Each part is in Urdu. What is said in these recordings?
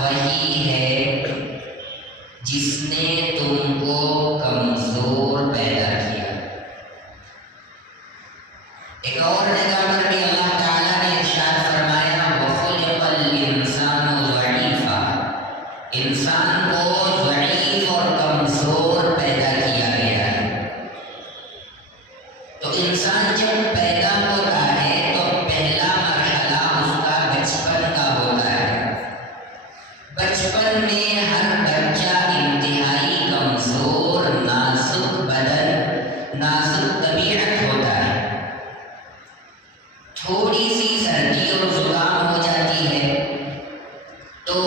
وہی ہے جس نے تم کو کمزور پیدا کیا۔ ایک اور جگہ پر بھی اللہ تعالیٰ نے ارشاد فرمایا وَخُلِقَ الْإِنسَانُ ضَعِيفًا، انسان کو ضعیف اور کمزور پیدا کیا گیا ہے۔ تو انسان جب پیدا ہوتا ہے تو پہلا مرحلہ اس کا بچپن کا ہوتا ہے۔ بچپن میں ہر بچہ انتہائی کمزور، نازک بدن، نازک طبیعت ہوتا ہے۔ تھوڑی سی سردی اور زکام ہو جاتی ہے تو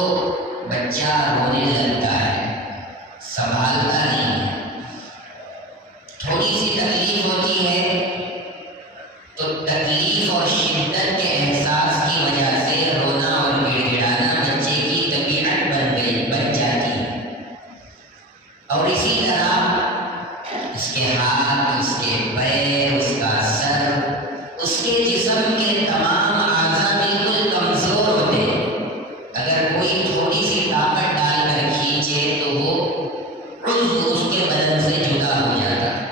بچہ رونے لگتا ہے، سنبھالتا نہیں ہے۔ تھوڑی سی تکلیف ہوتی ہے تو تکلیف اور شدت کے احساس کی وجہ سے رونا اور گڑ گڑانا بچے کی طبیعت بن جاتی ہے۔ اور اسی طرح اس کے ہاتھ، اس کے پیر، اس کا سر، اس کے جسم کے تمام اعضاء بالکل کمزور ہوتے ہیں۔ اگر کوئی تھوڑی سی طاقت ڈال کر کھینچے تو وہ عضو اس کے بدن سے جدا ہو جاتا ہے۔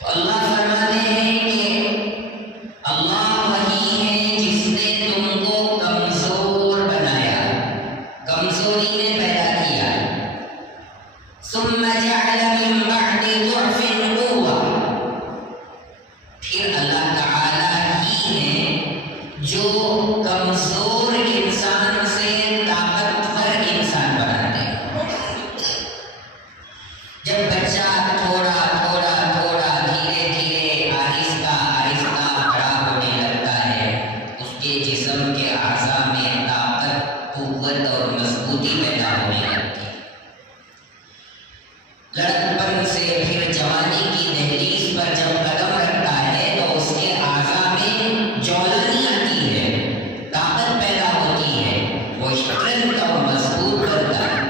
تو اللہ فرماتے ہیں کہ اللہ وہی ہے جس نے تم کو کمزور بنایا، کمزوری میں پیدا کیا۔ ثم جعل من بعد ضعف قوة، پھر اللہ تعالیٰ ہی ہے جو کمزور انسان سے طاقتور انسان بناتے ہیں۔ جب بچہ تھوڑا تھوڑا تھوڑا دھیرے دھیرے آہستہ آہستہ بڑا ہونے لگتا ہے، اس کے جسم کے اعضاء میں طاقت، قوت اور مضبوطی پیدا ہونے لگتی ہے۔ لڑکپن سے پھر جوانی کی دہلیز پر جب قدم رکھتا ہے تو اس کے اعضاء میں جولانی آتی ہے، طاقت پیدا ہوتی ہے، وہ اسٹرینتھ اور مضبوط بنتا ہے۔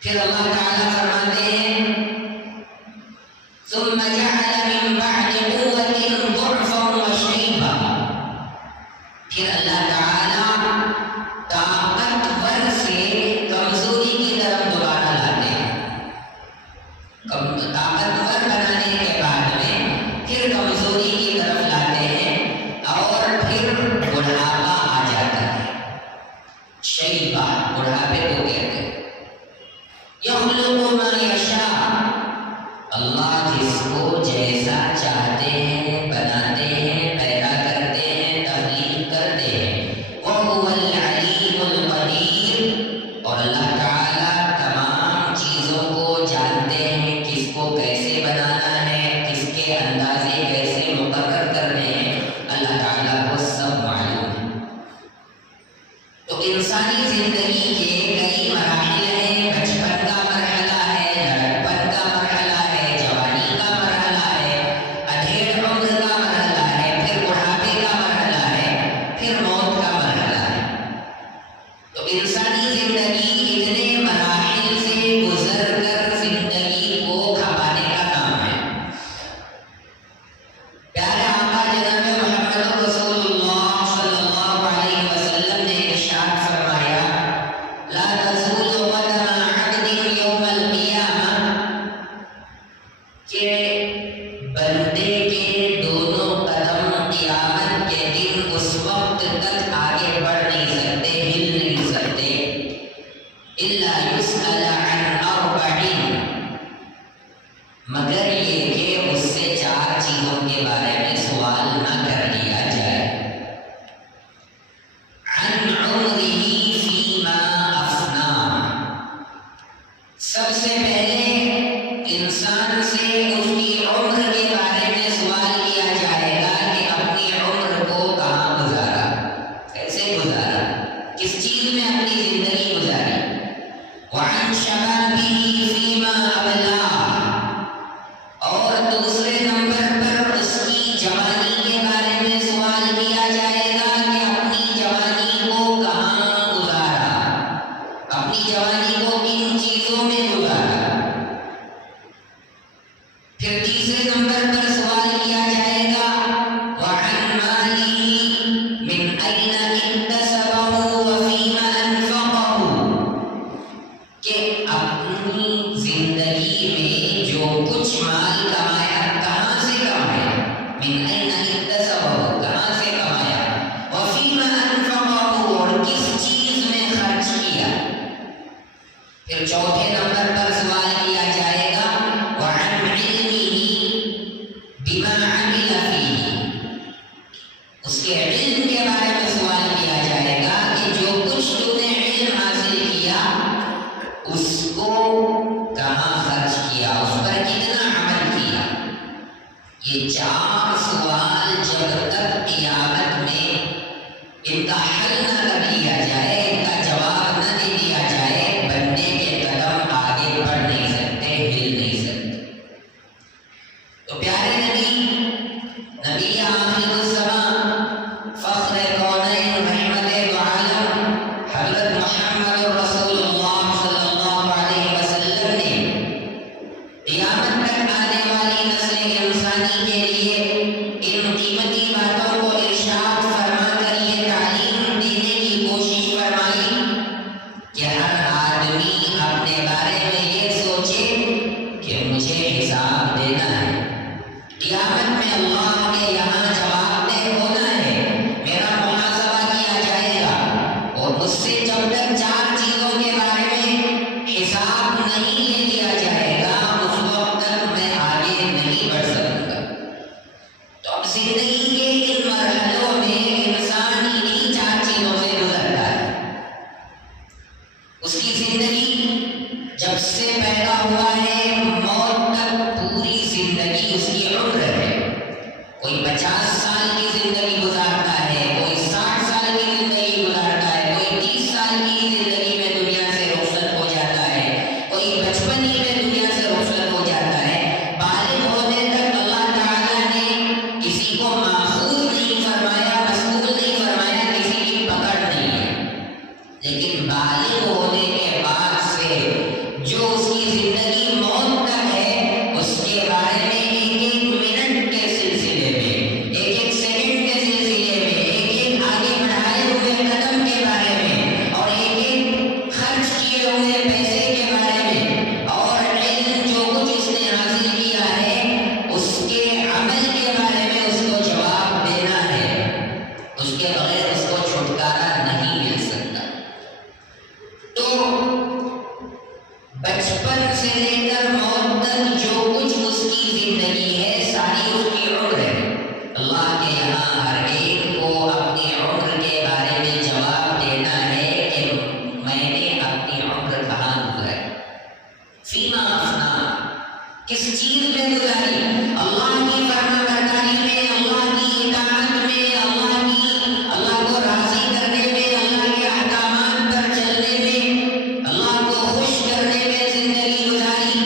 پھر اللہ تعالیٰ فرماتے ہیں ثم جعل من بعد قوة ضعفا وشيبا، پھر اللہ تعالیٰ طاقتور سے کمزوری کی طرف دوبارہ لاتے ہیں۔ طاقتور بنانے کے بعد میں پھر کمزوری کی طرف لاتے ہیں اور پھر بڑھاپا آ جاتا ہے۔ شیبہ بڑھاپے کو کہتے ہیں۔ یخلق ما یشاء، اللہ جس کو جیسا چاہتے ہیں بناتے ہیں، پیدا کرتے ہیں، تخلیق کرتے ہیں۔ وَهُوَ الْعَلِيمُ الْقَدِيرُ، اور اللہ تعالیٰ تمام چیزوں کو جانتے ہیں، کس کو کیسے بنانا ہے، کس کے اندازے کیسے مقرر کرنے ہیں، اللہ تعالیٰ کو سب معلوم ہے۔ تو انسانی زندگی کے کئی مراحل ہیں۔ بچپن کا مرحلہ ہے، لڑکپن کا مرحلہ ہے، جوانی کا مرحلہ ہے، ادھیڑ عمر کا مرحلہ ہے، پھر بڑھاپے کا مرحلہ ہے، پھر موت کا مرحلہ ہے۔ تو انسانی زندگی اتنے مراحل سے گزر کر زندگی کو کھپانے کا نام ہے۔ پیارے آقا جناب محمد رسول اللہ صلی اللہ علیہ وسلم نے ارشاد فرمایا لا تزول قدم عبد یوم القیامہ، کہ بندے کے دونوں قدم قیامت کے دن اس وقت تک آگے بڑھ نہیں سکتے، ہل نہیں سکتے، الا یسأل عن اربع، مگر یہ کہ اس سے چار چیزوں کے بارے میں سوال نہ کر لیا جائے۔ عن عمرہ فیما افنیٰ، سب سے پہلے انسان سے اس کی عمر کے بارے میں سوال کیا جائے گا کہ اپنی عمر کو کہاں گزارا، کیسے گزارا، کس چیز میں اپنی زندگی گزاری۔ وعن شبابہ فیما ابلاہ، اور دوسرے نمبر پر اس کی جوانی کے بارے میں سوال کیا جائے گا کہ اپنی جوانی کو کہاں گزارا، اپنی جوانی کو کن چیزوں میں گزارا۔ پھر تیسرے نمبر پر سوال کیا جائے گا وعن مالہ من این اکتسبہ وفی تو مجھ سے جب تک 4 چیزوں کے بارے میں حساب نہیں لے لیا جائے گا اس وقت تک میں آگے نہیں بڑھ سکوں گا۔ تو اب زندگی کے ان مرحلوں میں انسان انہیں 4 چیزوں سے گزرتا ہے۔ اس کی زندگی جب سے پیدا ہوا ہے موت تک پوری زندگی اس کی عمر ہے۔ کوئی 50 سال کی زندگی گزارتا ہے، کوئی 60 سال کی زندگی گزارتا ہے، کوئی 30 سال کی زندگی میں دنیا سے رخصت ہو جاتا ہے، کوئی 55 ہی میں دنیا سے رخصت ہو جاتا ہے۔ بالغ ہونے تک اللہ تعالیٰ نے کسی کو ماخوذ نہیں فرمایا، مسئول نہیں فرمایا، کسی کی پکڑ نہیں ہے، لیکن بالغ ہونے کے بعد سے جو اس کی زندگی موت تک ہے اس کے بارے میں ایک ایک منٹ کے سلسلے میں، ایک ایک سیکنڈ کے سلسلے میں، ایک ایک آگے بڑھائے ہوئے قدم کے بارے میں، اور ایک ایک خرچ کیے ہوئے پیسے کے بارے میں، اور علم جو کچھ اس نے حاصل کیا ہے اس کے عمل کے بارے میں اس کو جواب دینا ہے۔ اس کے بغیر اس کو چھٹکارا نہیں مل سکتا۔ تو بچپن سے لے کر موت تک جو کچھ اس کی زندگی ہے ساری اس کی عمر ہے۔ اللہ کے یہاں ہر ایک کو اپنی عمر کے بارے میں جواب دینا ہے کہ میں نے اپنی عمر کہاں گزاری، فیما افنا، کس چیز میں گزاری؟ اللہ کی فرما برداری میں، اللہ کی اطاعت میں، اللہ کو راضی کرنے میں، اللہ کے احکامات پر چلنے میں، اللہ کو خوش کرنے میں زندگی گزاری،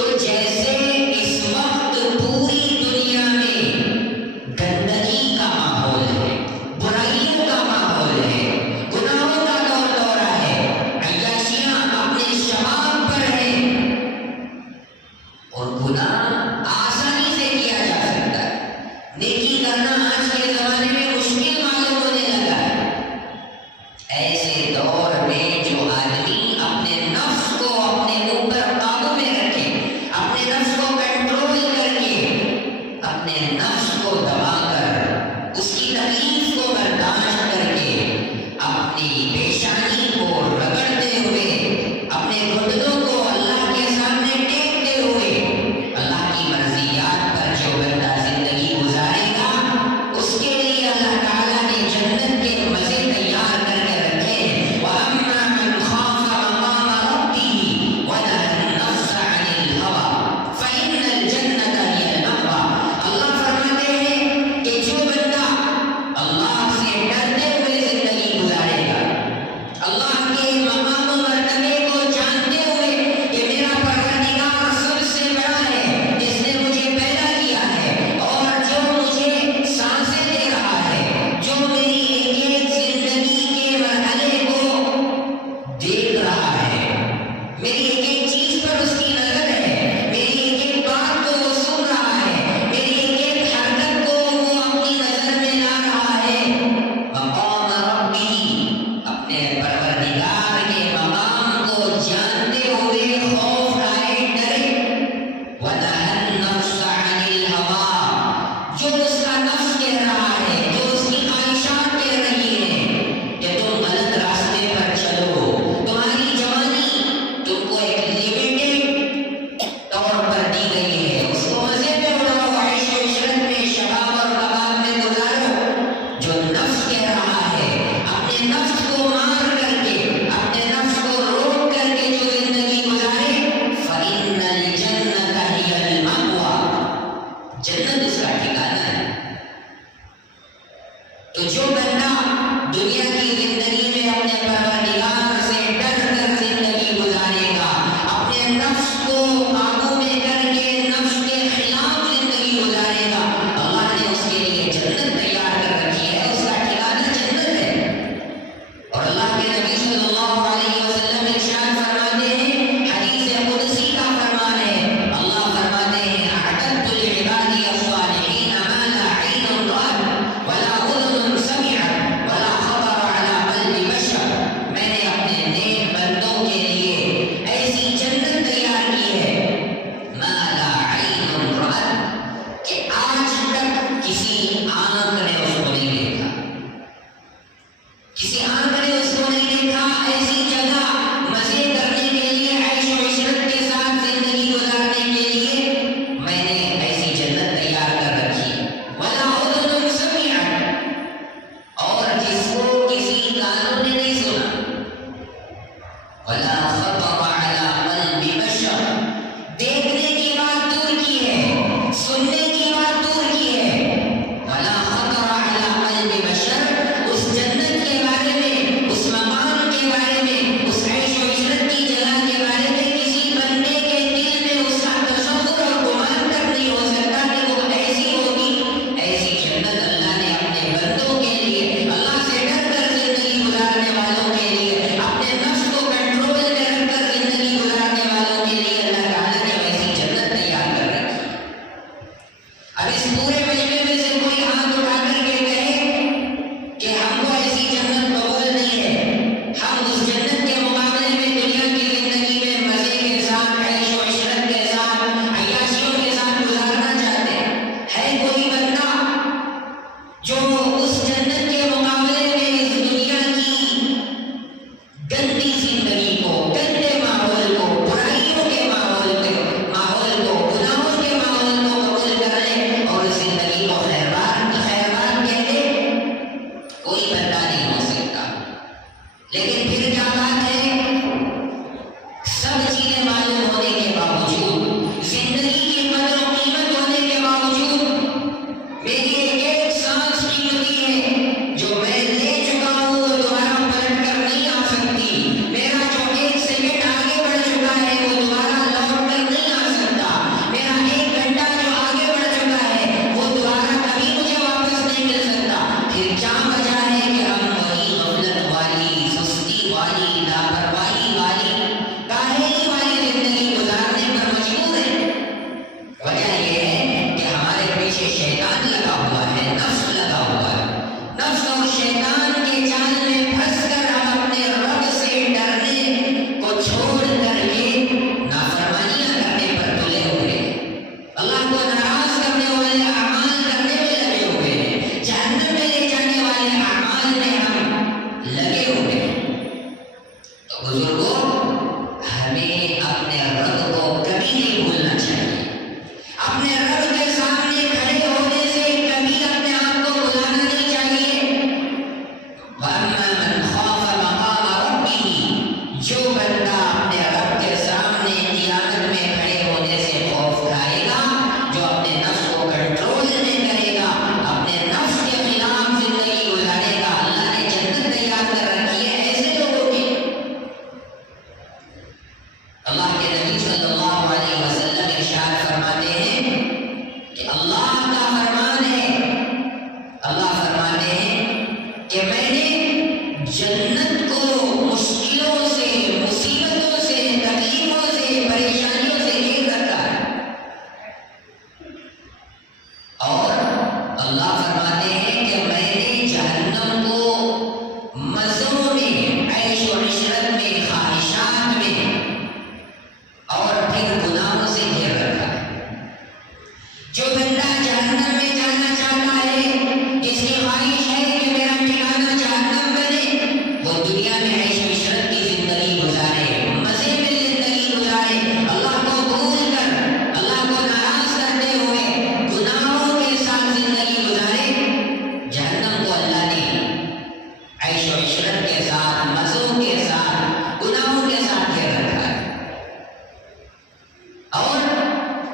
تو جیسے اس وقت پوری دنیا میں گندگی کا ماحول ہے، برائیوں کا ماحول ہے، گناہوں کا دور دورہ ہے، عیاشیاں اپنے شباب پر ہیں، اور گناہ آسانی سے کیا جا سکتا ہے، نیکی کرنا آج کے زمانے میں مشکل معلوم ہونے لگا ہے۔ ایسے دور میں جو آدمی اپنے نفس کو اپنے اوپر قابو میں رکھے، اپنے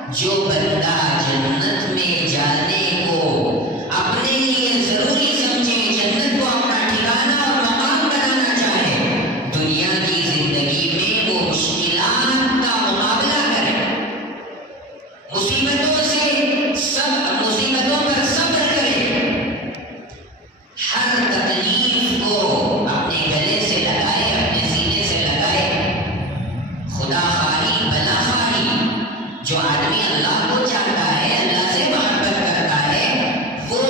جو بندہ جنت میں جانے کو اپنے لیے ضروری سمجھے، جنت کو اپنا ٹھکانہ اور مقام بنانا چاہے، دنیا کی زندگی میں وہ مشکلات کا مقابلہ کرے، مصیبتوں پر صبر کرے، ہر تکلیف کو اپنے گلے سے لگائے، اپنے سینے سے لگائے، خدا خواہی بلا خواہی، جو آدمی اللہ کو چاہتا ہے، اللہ سے محبت کرتا ہے، وہ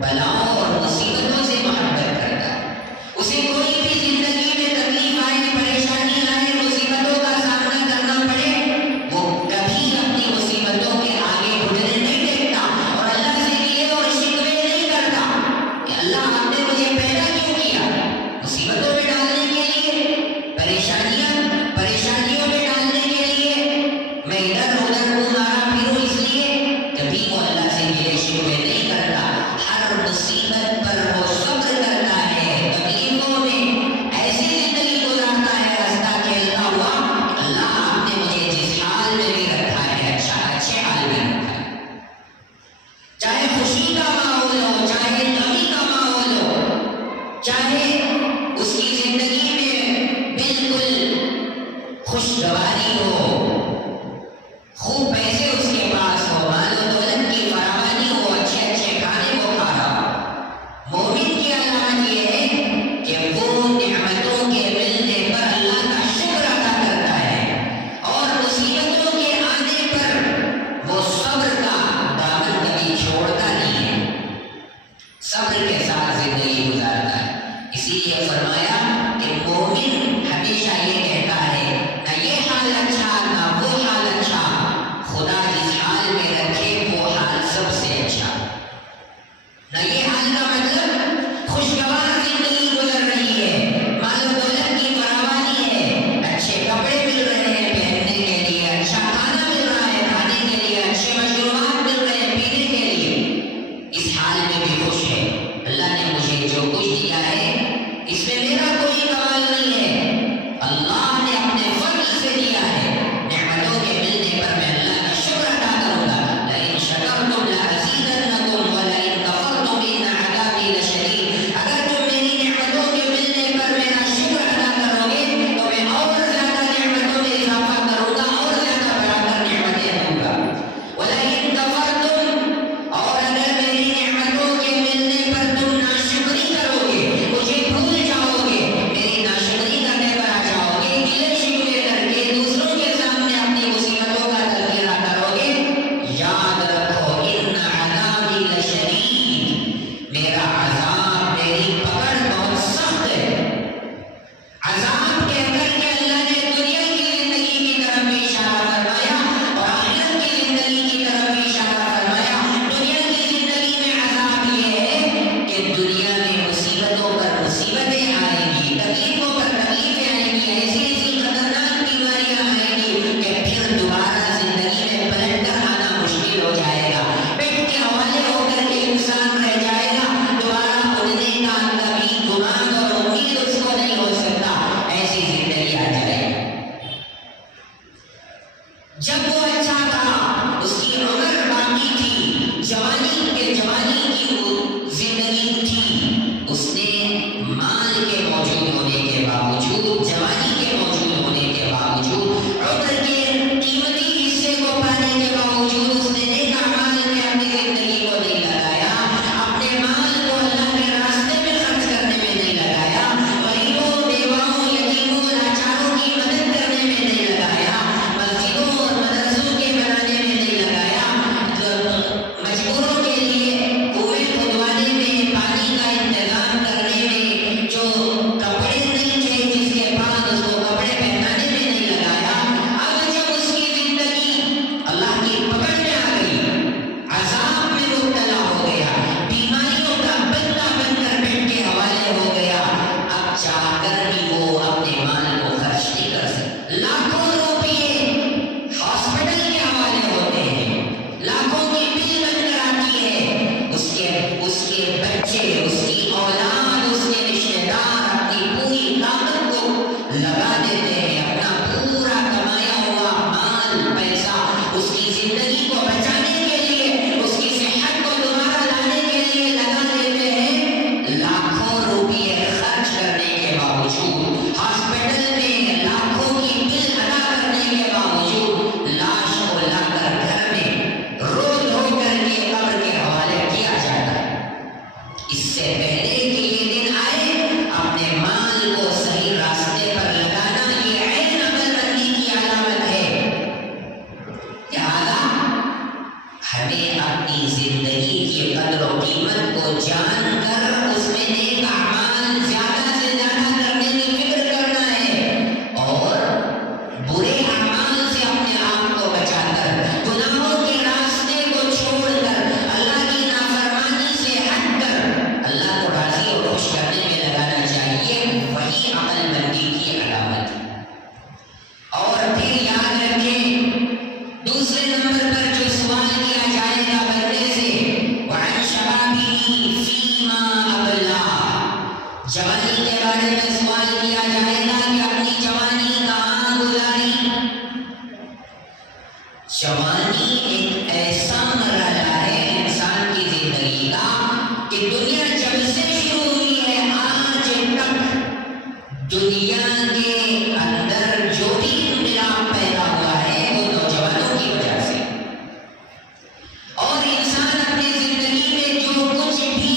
بلاؤں اور مصیبتوں سے محبت کرتا ہے۔ اسے کوئی بھی زندگی میں تکلیف آئے، پریشانی آئے، مصیبتوں کا سامنا کرنا پڑے، وہ کبھی اپنی مصیبتوں کے آگے گھٹنے نہیں ٹیکتا اور اللہ سے گلے اور شکوے نہیں کرتا کہ اللہ آپ نے مجھے پیدا کیوں کیا، مصیبتوں میں ڈالنے کے لیے، پریشانیوں میں ڈالنے کے لیے، میں ادھر ادھر مارا پھروں اس لیے، کبھی وہ اللہ سے گلے شکوے نہیں کرتا، ہر مصیبت پر وہ صبر کرتا ہے، تکلیفوں میں ایسی زندگی گزارتا ہے رستہ کھیلتا ہوا، اللہ آپ نے مجھے جس حال میں بھی رکھا ہے اچھے حال میں رکھا ہے، چاہے خوشی کا ماحول ہو، چاہے غمی کا ماحول ہو، چاہے اس کی زندگی میں بالکل خوشگواری ہو، خوب پیسے اس کے پاس ہو، مال و دولت کی فراوانی ہو، اچھے اچھے کھانے کو کھا رہا ہو، مومن کی علامت یہ ہے کہ وہ نعمتوں کے ملنے پر اللہ کا شکر ادا کرتا ہے اور مصیبتوں کے آنے پر وہ صبر کا دامن کبھی چھوڑتا نہیں ہے، صبر کے ساتھ زندگی گزارتا ہے۔ اسی لیے فرمایا کہ مومن ہمیشہ یہ کہتا ہے نہ یہ حال اچھا نہ وہ حال اچھا، لہذا ہمیں اپنی زندگی کی قدر و قیمت کو جان کر اس میں نیک اعمال زیادہ سے زیادہ کرنے کی فکر کرنا ہے، اور برے اعمال سے اپنے آپ کو بچا کر، گناہوں کے راستے کو چھوڑ کر، اللہ کی نافرمانی سے ہٹ کر اللہ کو راضی اور خوش کرنے میں لگانا چاہیے۔ وہی عمل بندی کی علامت ہے۔ اور پھر یاد رکھیں، دوسرے نمبر پر جو سوال کیا جائے گا بندے سے، وَعَنْ شَبَابِهِ فِيمَا أَبْلَاهُ، جوانی کے بارے میں سوال کیا جائے گا کہ اپنی جوانی کہاں گزاری۔ جوانی ایک ایسا مرحلہ ہے انسان کی زندگی کا کہ دنیا جب سے شروع ہوئی ہے آج تک دنیا کے اندر جو بھی انقلاب پیدا ہوا ہے وہ نوجوانوں کی وجہ سے، اور انسان اپنی زندگی میں جو کچھ بھی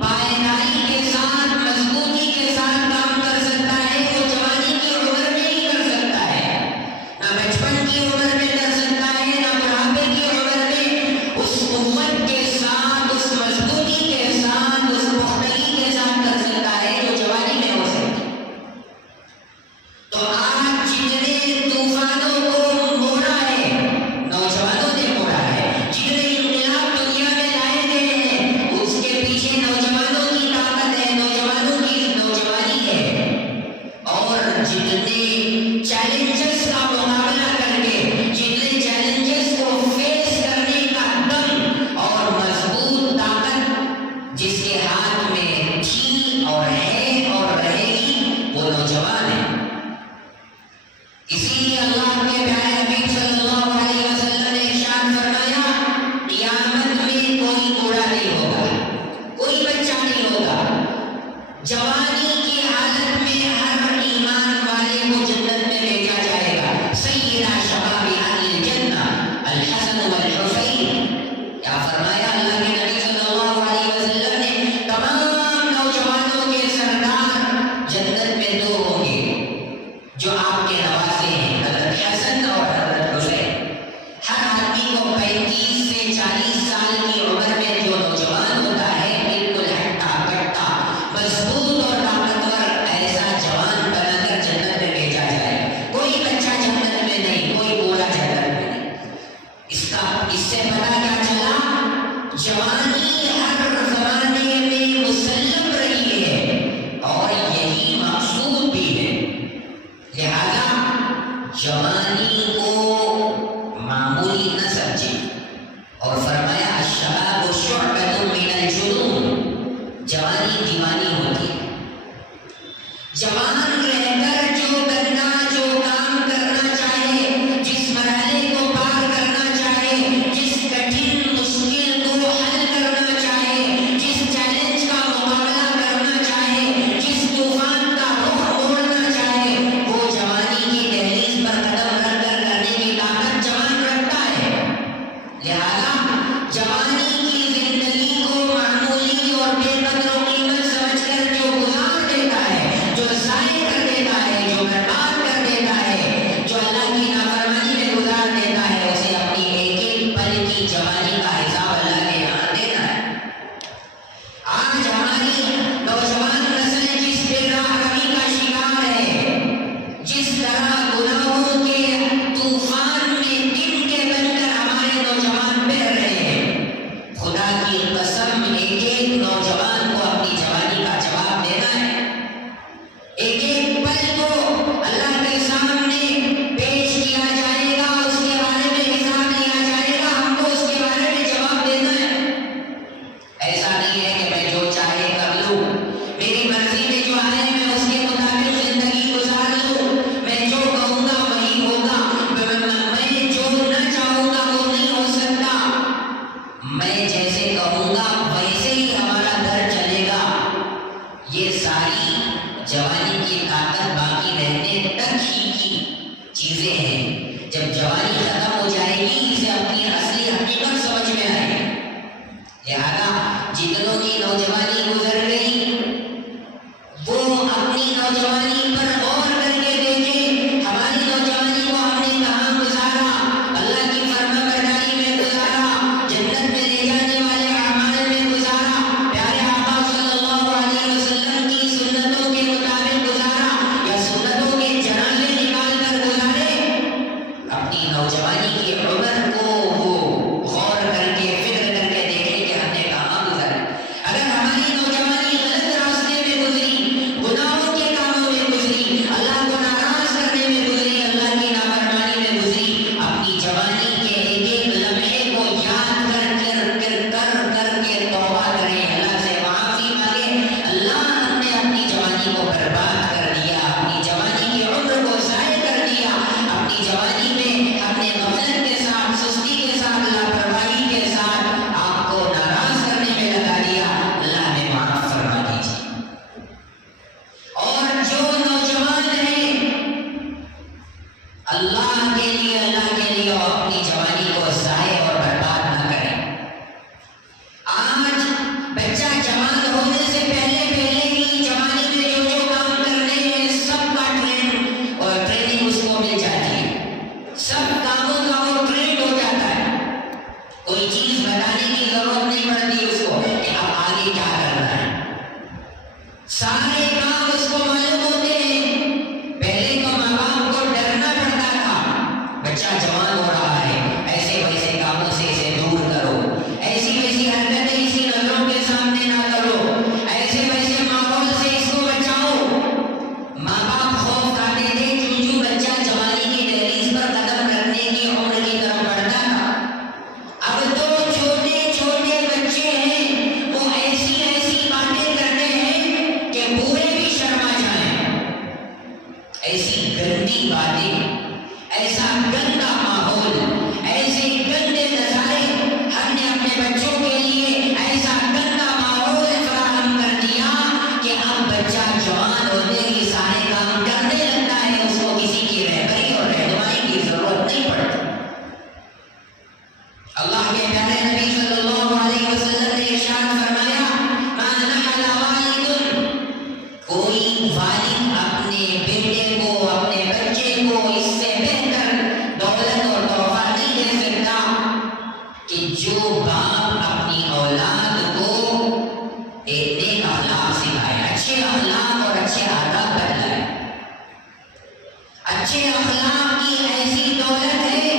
پائیداری کے ساتھ، مضبوطی کے ساتھ کام کر سکتا ہے وہ جوانی کی عمر میں ہی کر سکتا ہے، نہ بچپن کی عمر میں کر سکتا ہے، نہ بڑھاپے کی عمر میں اس قوت کے ساتھ، اس مضبوطی کے ساتھ، اس پختگی کے ساتھ کر سکتا ہے جو جوانی میں ہو سکتی۔ تو آج جتنے طوفانوں کو موڑا ہے نوجوانوں نے موڑا ہے، جتنے انقلاب دنیا میں لائے گئے ہیں اس کے پیچھے نوجوانوں کی طاقت ہے، نوجوانوں کی نوجوانی ہے، اور جتنے چیلنجز کا مقابلہ کر کے، جتنے چیلنجز کو فیس کرنے کا دم اور مضبوط طاقت جس کے ہاتھ میں تھی اور ہے اور رہے گی وہ نوجوان ہے۔ اسی لیے اللہ کے پیارے حبیب صلی اللہ علیہ وسلم نے ارشاد فرمایا، قیامت میں کوئی بوڑھا نہیں ہوگا، کوئی بچہ نہیں ہوگا، جوانی کی حالت میں ہر ایمان والے کو جنت میں بھیجا جائے گا۔ سیدہ شباب اہل الجنہ الحسن والحسین، کیا فرمایا اللہ کے نبی صلی اللہ علیہ وسلم نے؟ تمام نوجوانوں کے سردار جنت میں دو ہوں گے جو آپ کے نواسے ہیں، حضرت حسن اور حضرت حسین۔ ہر آدمی کو 35 سے 40 سال کی عمر میں جو نوجوان ہوتا ہے بالکل ہٹا کٹا مضبوط اور طاقتور ایسا جوان بنا کر جنت میں بھیجا جائے، کوئی بچہ جنت میں نہیں، کوئی بوڑھا جنت میں نہیں۔ اس سے پتہ کیا چلا؟ جوانی ہر زمانے میں مسلم رہی ہے اور یہی مقصود بھی ہے، لہذا جوانی کو معمولی نہ سمجھیں، اور فرمایا الشباب شعبۃ من الجنون، جوانی دیوانی ہوتی ہے۔ جوان رہ کر جو بندہ جو کام کرنا چاہے، جس مرحلے کو پار کرنا چاہے، جس کٹھن مشکل کو حل کرنا چاہے، جس چیلنج کا مقابلہ کرنا چاہے، جس طوفان کا رخ موڑنا چاہے، وہ جوانی کی دہلیز پر قدم رکھ کر کرنے کی طاقت جوان رکھتا ہے۔ لہذا جوانی کی زندگی کو معمولی اور بے قدر و قیمت سمجھ کر جو گزار دیتا ہے، جو ضائع کر دیتا ہے، جو برباد کر دیتا ہے، جو اللہ کی نافرمانی میں گزار دیتا ہے، اسے اپنی ایک ایک پل کی جوانی کا حساب اللہ کے یہاں دینا ہے۔ آج ہماری نوجوان نسل جس بے رحمی کا شکار ہے، جس طرح گناہوں کے طوفان میں دن کے بن کر ہمارے نوجوان بہہ رہے ہیں، خدا کی قسم ایک ایک نوجوان کو اپنی جوانی کا جواب دینا ہے، ایک ایک پل کو اللہ کے سامنے پیش کیا جائے گا، اس کے بارے میں حساب لیا جائے گا، ہم کو اس کے بارے میں جواب دینا ہے۔ ایسا نہیں ہے کہ میں جو چاہے کر لوں، میری مرضی میں جو آئے میں اس کے مطابق زندگی گزار لوں، میں جو کہوں گا وہی ہوگا، میں جو نہ چاہوں گا وہ نہیں ہو سکتا، میں جیسے کہوں گا ویسے ہی ہمارا گھر چلے گا۔ یہ ساری جوانی کی طاقت باقی رہنے تک ہی کی چیزیں ہیں، جب جوانی ختم ہو جائے گی اسے اپنی اصلی حقیقت سمجھ میں آئے گی۔ لہذا جتنوں کی نوجوانی گزر گئی وہ اپنی نوجوانی پر غور کر کے دیکھیں، ہماری نوجوانی کو ہم نے کہاں گزارا، اللہ کی جوانی کو ضائع اور برباد نہ کریں۔ آج بچہ جوان ہونے سے پہلے ہی جوانی میں جو جو کام کرنے ہیں سب کا ٹریننگ اس کو مل جاتی ہے، سب کاموں کا وہ ٹرینڈ ہو جاتا ہے، کوئی چیز بتانے کی ضرورت نہیں پڑتی اس کو کہ اب آگے کیا کرنا ہے، سارے کام اس کو معلوم ہوتے ہیں۔ پہلے تو ماں باپ کو ڈرنا پڑتا تھا، بچہ جوان ہو رہا ہے، ایسے ویسے کاموں سے اسے دور کرو، ایسی ویسی حرکتیں اسی نظروں کے سامنے نہ کرو، ایسے ویسے ماحول سے اس کو بچاؤ۔ ماں باپ خوف کھاتے تھے کیوں بچہ جوانی کی دہلیز پر قدم رکھنے کی عمر کی طرف بڑھتا تھا۔ اب تو چھوٹے چھوٹے بچے ہیں وہ ایسی باتیں کرتے ہیں کہ بوڑھے بھی شرما جائیں، ایسی گندی باتیں، ایسا گندا ماحول، ایسے گندے نظارے، ہم نے اپنے بچوں کے لیے ایسا گندا ماحول فراہم کر دیا کہ اب بچہ جوان ہوتے ہی سارے کام کرنے لگتا ہے، اس کو کسی کی رہبری اور رہنمائی کی ضرورت نہیں پڑتی۔ اللہ کے پیارے نبی صلی اللہ علیہ وسلم نے ارشاد فرمایا، ما نحل والد، کوئی والد اپنے بیٹے کو اپنے بچے کو اس سے بہتر دولت اور تحفہ نہیں دے سکتا کہ جو باپ اپنی اولاد کو نیک اخلاق سکھائے، اچھے اخلاق اور اچھے آداب بتلائے۔ اچھے اخلاق کی ایسی دولت ہے،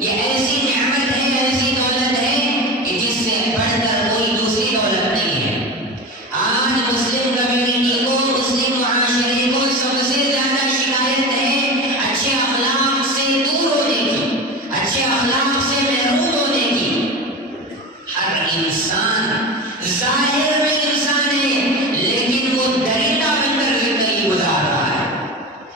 یہ ایسی نعمت ہے، ایسی دولت ہے کہ جس سے بڑھ کر کوئی دوسری دولت نہیں ہے۔ آج مسلم کمیونٹی کو، مسلم معاشرے کو سب سے زیادہ شکایت ہے اچھے اخلاق سے دور ہونے کی، اچھے اخلاق سے محروم ہونے کی۔ ہر انسان ظاہر میں انسان ہے لیکن وہ درندہ بن کر زندگی گزار رہا ہے۔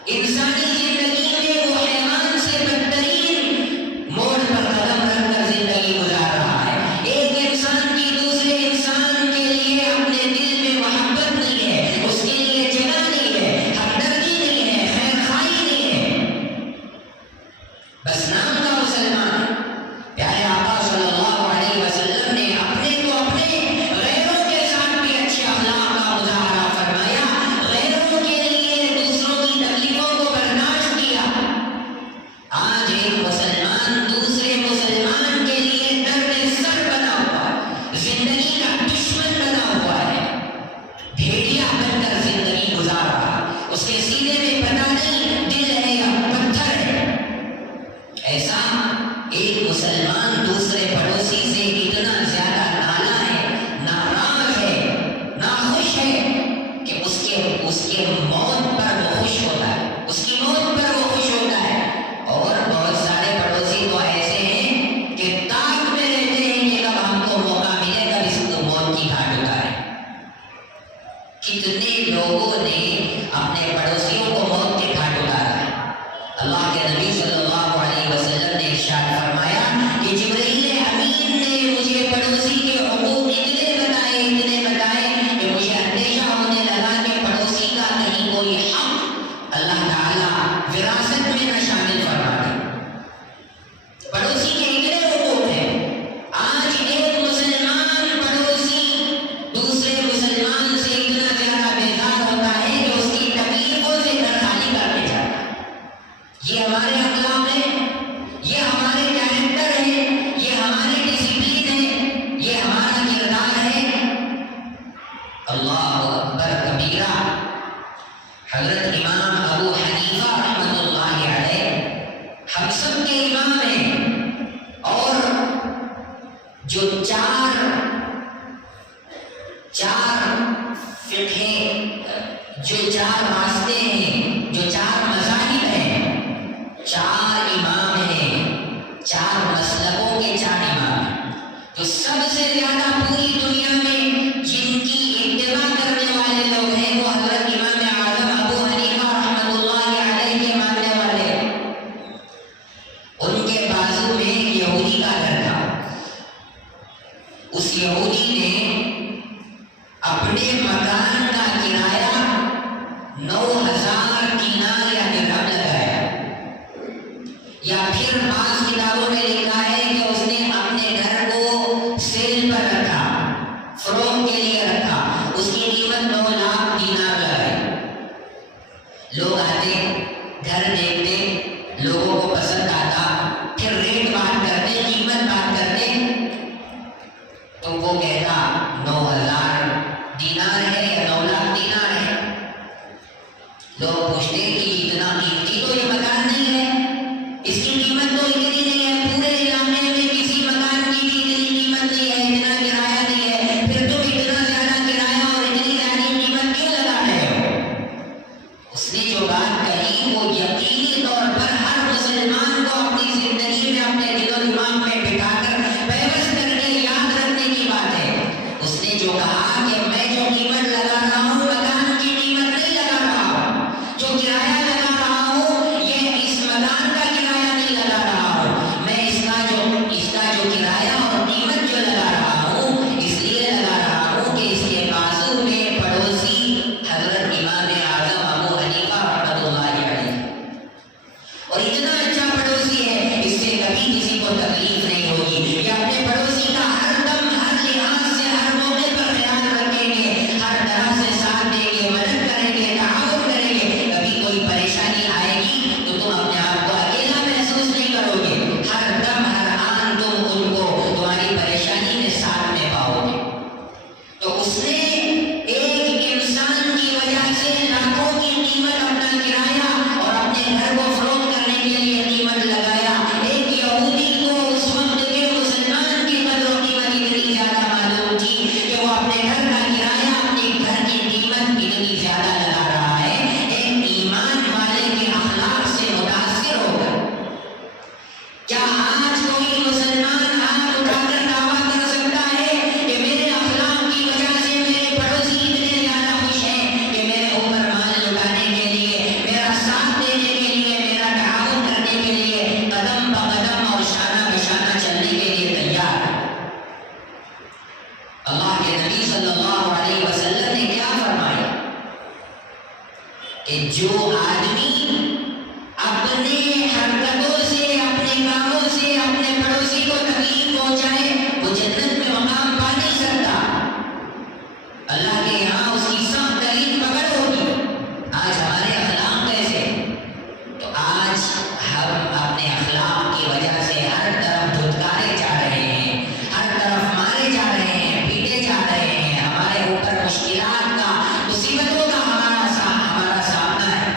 انسانی زندگی میں وہ حیوان سے بدترین موڑ پر قدم رکھ کر زندگی گزار رہا ہے۔ ایک انسان کی دوسرے انسان کے لیے اپنے دل میں محبت نہیں ہے، اس کے لیے جگہ نہیں ہے، ہمدردی نہیں ہے، خیر خواہی نہیں ہے، بس نام کا مسلمان ہے۔ پیارے آقا صلی اللہ علیہ وسلم نے اپنے تو اپنے غیروں کے ساتھ بھی اچھے اخلاق کا مظاہرہ فرمایا، غیروں کے لیے دوسروں کی تکلیفوں کو برداشت کیا۔ آج ایک مسلمان دوسرے مسلمان کے لیے درد سر بنا ہوا ہے، زندگی کا دشمن بنا ہوا ہے، بھیڑیا بن کر زندگی گزار رہا ہے، اس کے سینے میں پتہ نہیں دل ہے یا پتھر ہے۔ ایسا ایک مسلمان دوسرے پڑوسی سے اتنا زیادہ نالا ہے، ناراض ہے، ناخوش ہے کہ اس کے موت پر وہ خوش ہوتا ہے، اس کی موت پر وہ خوش ہوتا ہے۔ اور بہت سارے پڑوسی تو ایسے ہیں کہ تاک میں رہتے ہیں کہ کب ہم کو موقع ملے کب اس کو موت کی گھاٹ اتارے۔ کتنے لوگوں نے اپنے پڑوسیوں کو موت کے گھاٹ اتارا ہے۔ اللہ کے نبی صلی اللہ علیہ وسلم نے ارشاد فرمایا کہ جبرائیل امین نے مجھے پڑوسی کے حقوق اتنے بتائے کہ مجھے اندیشہ ہونے لگا کہ پڑوسی کا کہیں کوئی حق اللہ تعالیٰ وراثت میں نہ شامل فرما دے۔ پڑوسی کے اتنے حقوق ہیں۔ آج ایک مسلمان پڑوسی دوسرے مسلمان سے اتنا زیادہ بیزار ہوتا ہے کہ اس کی تکلیفوں سے گھر خالی کر کے جاتا ہے۔ یہ ہمارے اخلاق ہے، یہ ہمارے کیریکٹر ہے، یہ ہمارے ڈسپلن ہے، یہ ہمارا کردار ہے۔ اللہ اکبر کبیرہ۔ حضرت امام ابو حنیفہ رحمۃ اللہ علیہ ہم سب کے امام ہیں، اور جو چار فقہ، جو چار راستے ہیں، جو چار مذاہب ہیں، چار امام ہیں، چار مسلکوں کے چار امام ہیں، تو سب سے زیادہ پوری دنیا میں جن کی اتباع کرنے والے لوگ ہیں وہ حضرت امام اعظم ابو حنیفہ رحمۃ اللہ علیہ کے ماننے والے۔ ان کے بازو میں ایک یہودی کا گھر تھا، اس یہودی نے اپنے مکان کا کرایہ 9,000 دینار یا درہم لگایا۔ یا پھر بعض کتابوں میں لکھا ہے کہ اس نے اپنے گھر کو سیل پر رکھا، فروخت کے لیے رکھا، اس کی قیمت 9 لاکھ دینار لگائی۔ لوگ آتے، گھر دیکھتے، لوگوں کو پسند آتا، پھر ریٹ بات کرتے، قیمت بات کرتے، تو وہ کہتا 9,000 دینار ہے یا 9 لاکھ دینار ہے۔ لوگ پوچھتے کہ اتنا قیمتی تو یہ مکان نہیں ہے، اس کی قیمت تو اتنی نہیں ہے، پورے علاقے میں کسی مکان کی بھی اتنی قیمت نہیں ہے، اتنا کرایہ نہیں ہے، پھر تم اتنا زیادہ کرایہ اور اتنی زیادہ قیمت کیوں لگا رہے ہو؟ اس نے جو بات کہی وہ یقینی طور پر ہر مسلمان کو اپنی زندگی میں اپنے دل و دماغ میں بٹھا کر پیوست کر کے یاد رکھنے کی بات ہے۔ اس نے جو کہا کہ میں جو قیمت لگا رہا ہوں مکان کی قیمت نہیں لگا رہا ہوں، جو کرایہ لگا رہا ہوں یہ اس مکان کا کرایہ نہیں لگا رہا ہوں، میں اس کا جو کرایہ اور قیمت جو لگا رہا ہوں اس لیے لگا رہا ہوں کہ اس کے بازو میں پڑوسی حضرت امام اعظم ابو حنیفہ رحمۃ اللہ علیہ، اور اتنا اچھا پڑوسی ہے، اس سے کبھی کسی کو تکلیف نہیں ہوگی، یہ اپنے پڑوسی کا ہر دم ہر لحاظ سے ہر موقع پر خیال رکھیں گے، ہر طرح سے ساتھ دیں گے، مدد کریں گے، تعاون کریں گے، کبھی کوئی پریشانی آئے گی تو تم اپنے آپ کو اکیلا محسوس نہیں کرو گے، ہر دم ہر آن تم ان کو تمہاری پریشانی کے ساتھ میں پاؤ گے۔ تو اس نے ایک انسان کی وجہ سے لاکھوں کی قیمت اپنا کرایہ اور اپنے گھر کو فروخت کرنے کے لیے قیمت لگایا۔ ایک یہودی کو اس وقت کے مسلمان کی قدر و قیمت اتنی زیادہ معلوم تھی کہ وہ اپنے گھر کا کرایہ، اپنے گھر کی قیمت اتنی زیادہ لگا رہا ہے، ایک ایمان والے کے اخلاق سے متاثر ہو کر۔ کیا آج کوئی مسلمان ہاتھ اٹھا کر دعویٰ کر سکتا ہے کہ میرے اخلاق کی وجہ سے میرے پڑوسی اتنے زیادہ خوش ہیں کہ میرے اوپر مال لٹانے کے لیے، میرا ساتھ دینے کے لیے، میرا تعاون کرنے کے لیے قدم بقدم اور شانہ بشانہ چلنے کے لیے تیار ہے؟ اللہ کے نبی صلی اللہ علیہ وسلم نے کیا فرمایا کہ جو آدمی اپنے حرکتوں سے، اپنے کاموں سے اپنے پڑوسی کو تکلیف پہنچائے وہ جنت میں مقام پا نہیں سکتا، اللہ کے یہاں اس کی سخت ترین پکڑ ہوگی۔ آج ہمارے اخلاق کیسے؟ تو آج ہم اپنے اخلاق کی وجہ سے ہر طرف دھتکارے جا رہے ہیں، ہر طرف مارے جا رہے ہیں، پیٹے جا رہے ہیں، ہمارے اوپر مشکلات کا، مصیبتوں کا ہمارا سامنا ہے۔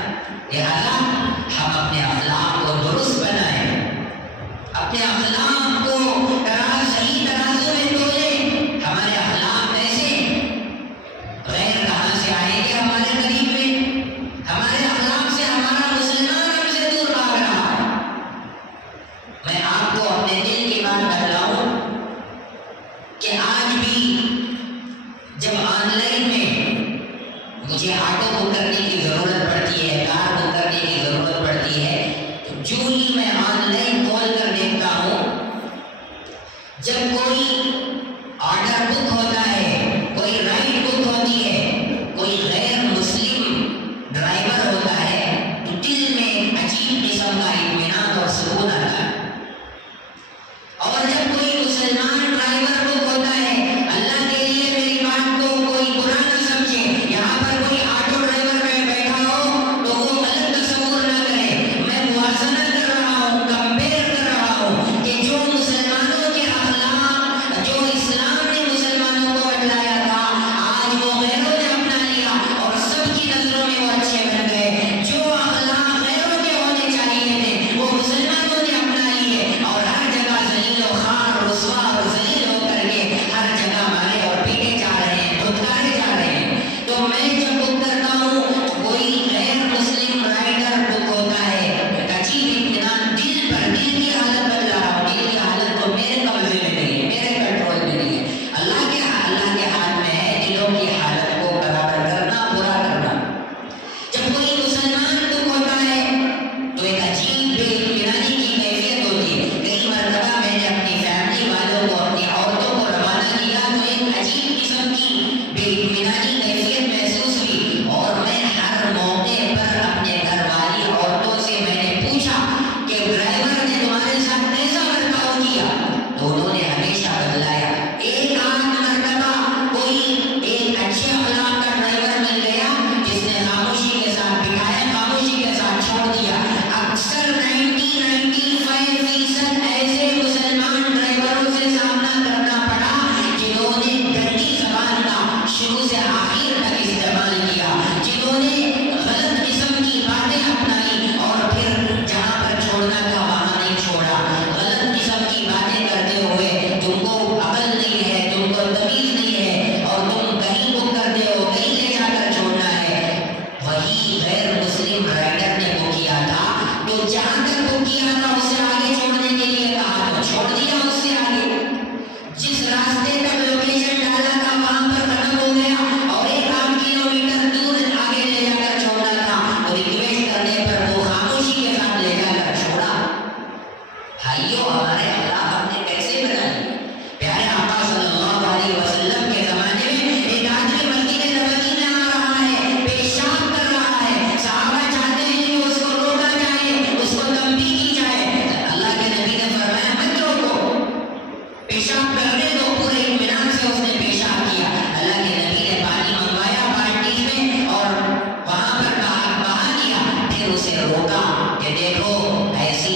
پیشاب کرنے دو، پورے اطمینان سے اس نے پیشاب کیا، اللہ کے نبی نے پانی منگوایا بالٹی میں اور وہاں پر بہا دیا، پھر اسے روکا کہ دیکھو ایسی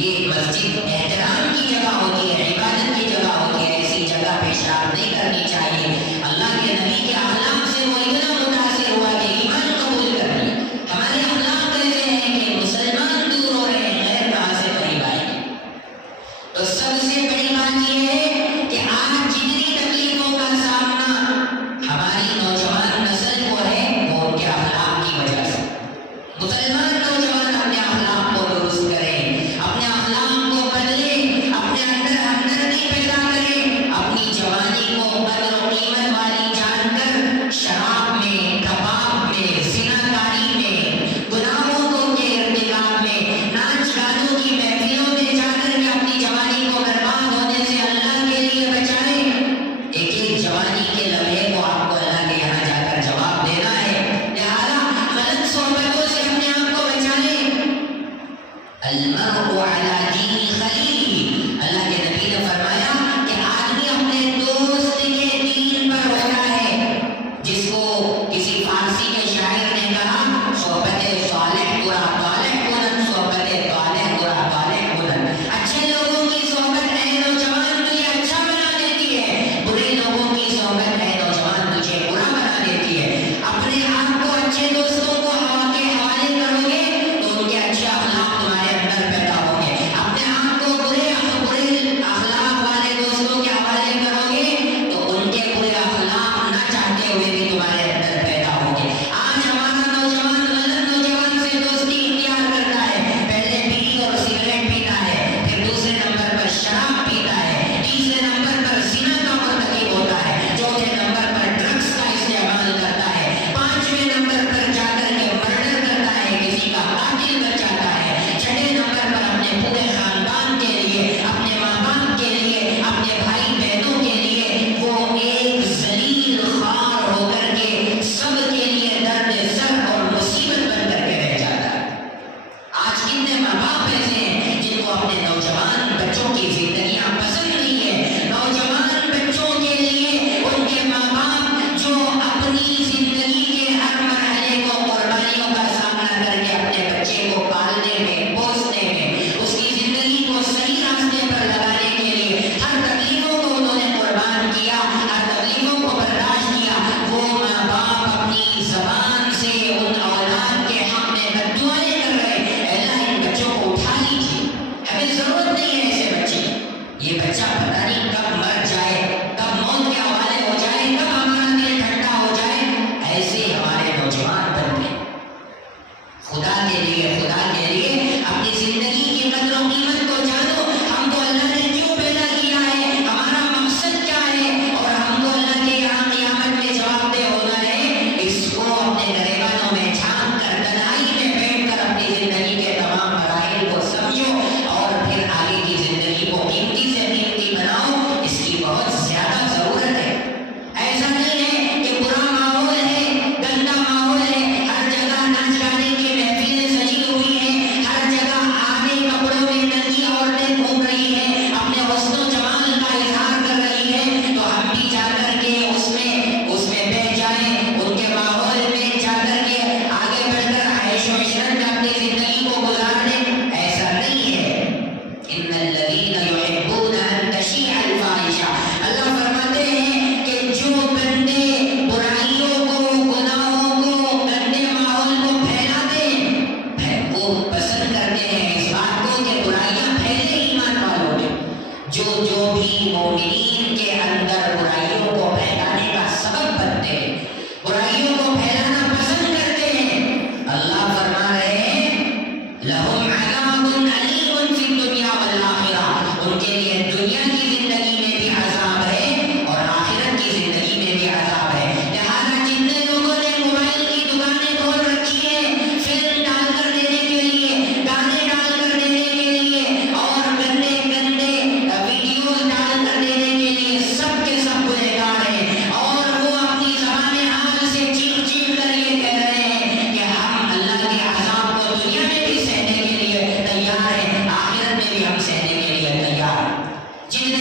یہ مسجد احترام کی جگہ ہوتی ہے، عبادت کی جگہ ہوتی ہے، ایسی جگہ پیشاب نہیں کرنی چاہیے۔ اللہ کے نبی کے اخلاق سے وہ اتنا متاثر ہوا کہ ایمان قبول کر لیا۔ ہمارے اخلاق کیسے ہیں کہ مسلمان دور ہو رہے ہیں، غیر کہاں سے قریب آئیں گے؟ تو سب سے بڑی بات یہ ہے کہ آج جتنی تکلیفوں کا سامنا ہماری نوجوان نسل کو ہے وہ ان کے اخلاق کی وجہ سے۔ مسلمان نوجوان اپنے اخلاق کو درست کریں، اپنے اخلاق کو بدلیں، اپنے اندر ہمدردی پیدا کریں، اپنی جوانی کو قدر و قیمت والی جان کر شراب میں، کباب میں، زنا کاری میں، گناہوں کے ارتکاب میں، ناچ گانوں کی محفلوں میں جا کر کے اپنی جوانی کو برباد ہونے سے اللہ کے لیے بچائیں۔ ایک ایک جوانی کے لمحے کو آپ کو اللہ کے یہاں جا کر جواب دینا ہے، لہذا غلط صحبتوں سے اپنے آپ کو بچائیں۔ المرء علی دین خلیل، اللہ کے نبی نے فرمایا کہ آدمی اپنے دوست کے دین پر ہوتا ہے۔ جس کو کسی فارسی کے شاعر نے کہا صحبت صالح برا طالح کنن، صحبت طالح برا طالح کنن۔ اچھے لوگوں کی صحبت اے نوجوان تجھے اچھا بنا دیتی ہے، برے لوگوں کی صحبت اے نوجوان تجھے برا بنا دیتی ہے۔ اپنے آپ کو اچھے دوستوں کو ہوا کے حوالے کرو گے تو ان کے اچھے اخلاق تمہارے اندر پیدا ہوں گے، اپنے آپ کو برے اخلاق والے دوستوں کے حوالے کرو گے تو ان کے برے اخلاق نہ چاہتے ہوئے بھی تمہارے اندر پیدا ہوں گے۔ آج ہمارا نوجوان غلط نوجوان سے دوستی اختیار کرتا ہے، پہلے بیڑی اور سگریٹ پیتا ہے، پھر دوسرے نمبر پر شراب پیتا ہے، تیسرے نمبر پر زنا کا مرتکب ہوتا ہے، چوتھے نمبر پر ڈرگس کا استعمال کرتا ہے، پانچویں نمبر پر جا کر کے مرڈر کرتا ہے، کسی کا قاتل بن جاتا ہے، چھٹے نمبر پر اپنے پورے خاندان کے لیے، اپنے ماں باپ کے لیے، اپنے بھائی بہنوں کے لیے وہ ایک ذلیل خوار ہو کر کے سب کے لیے درد سر اور مصیبت بن کر کے رہ جاتا ہے۔ آج کتنے ماں باپ ایسے ہیں جن کو اپنے نوجوان بچوں کی زندگیاں پسند نہیں ہے، نوجوان بچوں کے لیے ان کے ماں باپ جو اپنی زندگی کے ہر مرحلے کو قربانیوں کا سامنا کر کے اپنے بچے کو پالنے میں، پوسنے میں، اس کی زندگی کو صحیح راستے پر لگانے کے لیے ہر تکلیفوں کو انہوں نے قربان کیا، ہر تکلیفوں کو برداشت کیا، وہ ماں باپ اپنی زبان سے ان اولاد کے حق میں بددعائیں کر رہے ہیں، اللہ ان بچوں کو اٹھا لیجیے، ہمیں ضرورت نہیں ہے ایسے بچے، یہ بچہ پتہ نہیں کب مر جائے، کب موت کے حوالے ہو جائے، کب ہمارا دل ٹھنڈا ہو جائے، ایسے ہمارے نوجوان بن گئے۔ خدا کے لیے اپنی زندگی کی قدر و قیمت کو جانو، ہم کو اللہ نے کیوں پیدا کیا ہے، ہمارا مقصد کیا ہے، اور ہم کو اللہ کے یہاں قیامت میں جواب دہ ہونا ہے۔ اس کو اپنے گریبانوں میں جھانک کر، تنہائی میں بیٹھ کر اپنی زندگی کے تمام مراحل کو سمجھو اور پھر آگے کی زندگی کو قیمتی سے قیمتی بناؤ، اس کی بہت زیادہ ضرورت ہے۔ ایسا نہیں ہے کہ برا ماحول ہے، گندا ماحول ہے، ہر جگہ ناچ گانے کی محفلیں سجی ہوئی ہیں، ہر جگہ آدھے کپڑوں میں ننگی عورتیں گھوم رہی ہیں، اپنے حسن و جمال کا اظہار کر رہی ہیں، تو ہم بھی جا کر کے اس میں بہ جائیں، ان کے ماحول میں جا کر کے آگے بڑھ کر عیش و عشرت میں اپنی زندگی کو گزار دیں، ایسا نہیں ہے۔ ان الذین یحبون ان تشیع الفاحشہ، اللہ فرماتے ہیں کہ جو بندے برائیوں کو، گناہوں کو، گندے ماحول کو پھیلاتے ہیں، وہ پسند کرتے ہیں اس بات کو کہ برائیاں پھیلے ایمان والوں میں، جو بھی مومنین کے اندر برائیوں کو پھیلانے کا سبب بنتے ہیں، برائیوں کو پھیلانا پسند کرتے ہیں، اللہ فرما رہے ہیں لہم عذاب علیم فی الدنیا والآخرہ، ان کے لیے دنیا کی زندگی میں بھی عذاب ہے اور آخرت کی زندگی میں بھی عذاب ہے۔ لہذا جتنے لوگوں نے موبائل کی دکانیں کھول رکھی ہیں فلم ڈال کر دینے کے لیے، گانے ڈال کر دینے کے لیے اور گندے ویڈیوز ڈال کر دینے کے لیے، سب کے سب گنہگار ہیں، اور وہ اپنی زبان حال سے چیخ چیخ کر یہ کہہ رہے ہیں کہ ہم اللہ کے عذاب کو دنیا میں بھی سہنے کے لیے تیار ہیں، آخرت میں بھی ہم سہنے کے لیے تیار ہیں۔ جن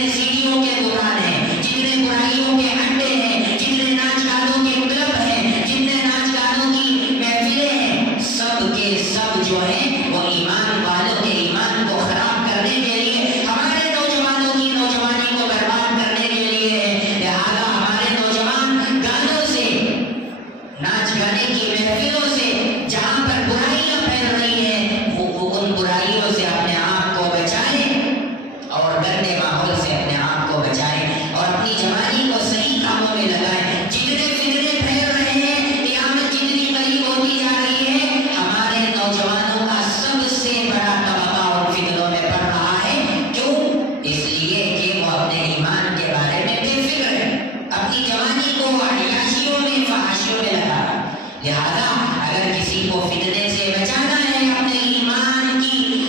لہذا اگر کسی کو فتنے سے بچانا ہے، اپنے ایمان کی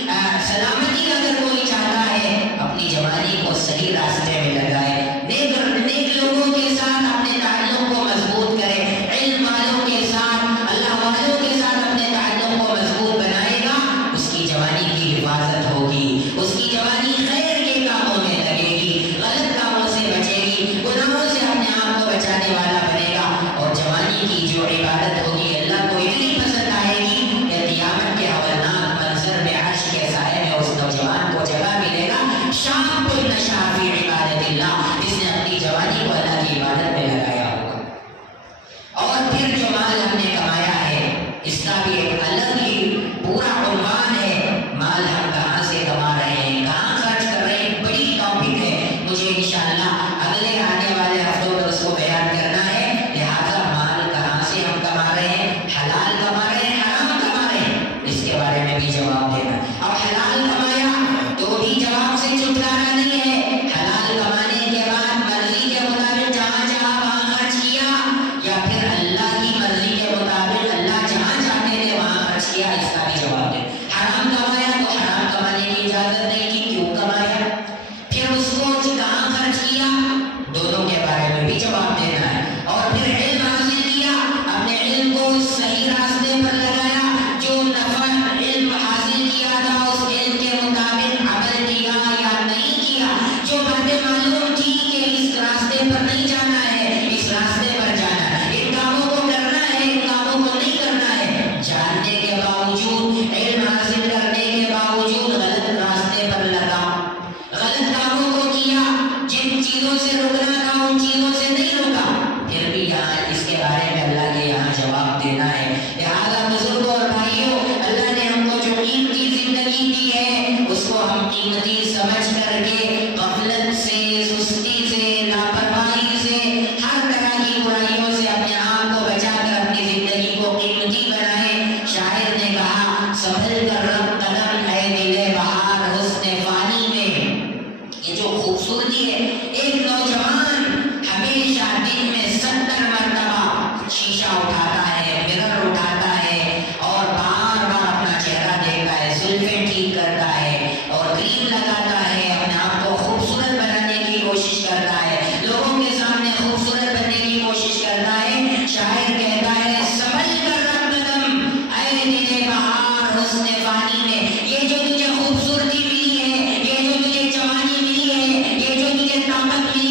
سلامتی اگر کوئی چاہتا ہے، اپنی جوانی کو صحیح راستے میں لگائے، نیک لوگوں کے ساتھ اپنے تعلق کو مضبوط کرے، علم والوں کے ساتھ، اللہ والوں کے ساتھ اپنے تعلق کو مضبوط بنائے گا، اس کی جوانی کی حفاظت ہوگی، اس کی جوانی خیر کے کاموں میں لگے گی، غلط کاموں سے بچے گی، گناہوں سے اپنے آپ کو بچانے والا بنے گا، اور جوانی کی جو عبادت ہوگی اللہ کو اتنی پسند آئے گی کہ قیامت کے ہولناک منظر میں عرش کے سائے میں اس نوجوان کو جگہ ملے گا، شاب نشا فی عبادت اللہ، جس نے اپنی جوانی کو اللہ کی عبادت میں لگایا ہوگا۔ اور پھر جو مال ہم نے کمایا ہے، اس کا بھی ایک الگ ہی پورا عنوان ہے، مال ہم کہاں سے کما رہے ہیں، کہاں خرچ کر رہے ہیں، بڑی ٹاپک ہے، مجھے انشاءاللہ اگلے آنے والے ہفتوں میں اس کو بیان کرنا ہے۔ لہذا مال کہاں سے ہم کما رہے ہیں، حلال کما رہے ہیں، حرام کما رہے ہیں، اس کے بارے میں بھی جواب دینا۔ اب حلال کمایا تو بھی جواب سے چھٹکارا نہیں ہے، حلال کمانے کے بعد مرضی کے مطابق جہاں جہاں وہاں خرچ کیا، یا پھر اللہ کی مرضی کے مطابق اللہ جہاں چاہتے تھے وہاں خرچ کیا، اس کا بھی جواب دے۔ حرام کمایا تو حرام کمانے کی اجازت نہیں تھی، کیوں کمایا، پھر اس کو کہاں خرچ کیا، دونوں کے بارے میں بھی جواب دینا ہے۔ اور پھر علم حاصل کیا، اپنے علم کو صحیح راستے پر لگایا، جو نفع علم حاصل کیا تھا اس علم کے مطابق عمل کیا یا نہیں کیا، جو باتیں معلوم تھی کہ اس راستے پر نہیں جانا ہے، اس راستے پر جانا ہے، ان کاموں کو کرنا ہے، ان کاموں کو نہیں کرنا ہے، جاننے کے باوجود، علم حاصل کرنے کے باوجود غلط راستے پر لگا، غلط کاموں کو کیا، جن چیزوں سے رکنا تھا ان چیزوں سے نہیں رکا، پھر بھی یہاں اس کے بارے میں اللہ کے یہاں جواب دینا ہے۔ لہٰذا بزرگوں اور بھائیوں، اللہ نے ہم کو جو قیمتی زندگی دی ہے اس کو ہم قیمتی سمجھ کر کے غفلت سے، سستی سے، لاپرواہی سے، ہر طرح کی برائیوں سے اپنے آپ کو بچا کر اپنی زندگی کو قیمتی بنائیں۔ شاعر نے کہا، سنبھل کر رکھ قدم اے دل بہار حسن فانی میں۔ یہ جو خوبصورتی ہے، ایک نوجوان ہمیشہ دن میں 70 مرتبہ شیشہ اٹھاتا ہے، مرر اٹھاتا ہے، اور بار بار اپنا چہرہ دیکھتا ہے، زلفیں ٹھیک کرتا ہے، اور کریم لگاتا ہے، اپنے آپ کو خوبصورت بنانے کی کوشش کرتا ہے، لوگوں کے سامنے خوبصورت بننے کی کوشش کرتا ہے۔ شاعر کہتا ہے، سنبھل کر رکھ قدم اے دل بہار حسن فانی میں۔ یہ جو تجھے خوبصورتی ملی ہے، یہ جو تجھے جوانی ملی ہے، یہ جو تجھے طاقت ملی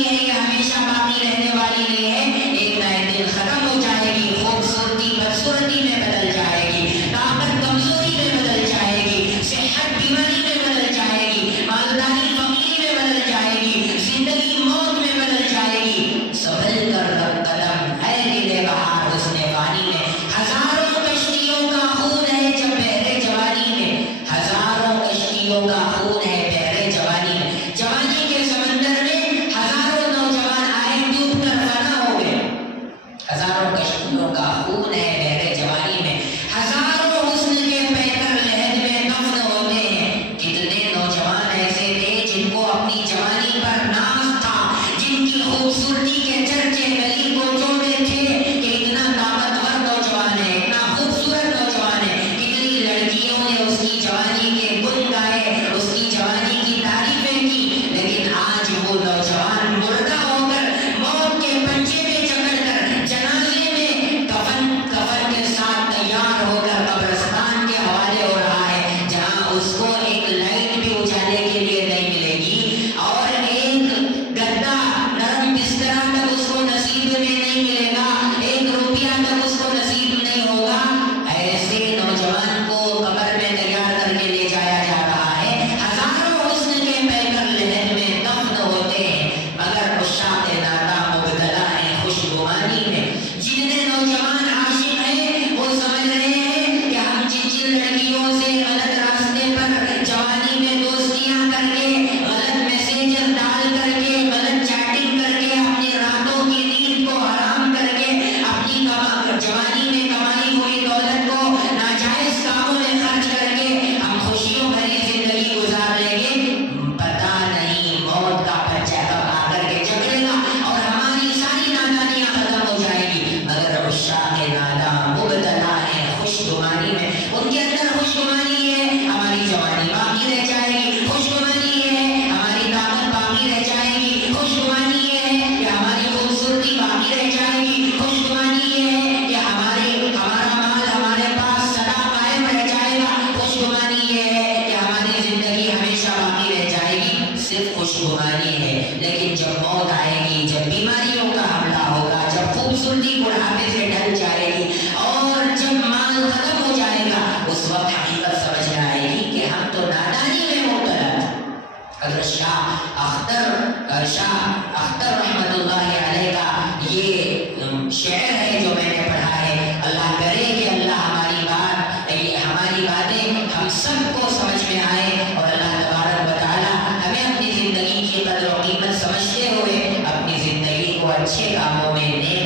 جوانی ہے، لیکن جب موت آئے گی، جب بیماریوں کا حملہ ہوگا، جب خوبصورتی بڑھاپے سے ڈھل جائے گی اور جب مال ختم ہو جائے گا، اس وقت حقیقت سمجھ میں آئے گی کہ ہم تو نادانی میں مبتلا تھے۔ حضرت شاہ اختر رحمت اللہ علیہ کا یہ شعر ہے جو میں نے پڑھا ہے۔ اللہ کرے کہ اللہ ہماری باتیں ہم سب کو سمجھ میں آئے اور اللہ تبارک و تعالی ہمیں اپنی زندگی کی قدر و قیمت سمجھتے ہوئے اپنی زندگی کو اچھے کاموں میں نیک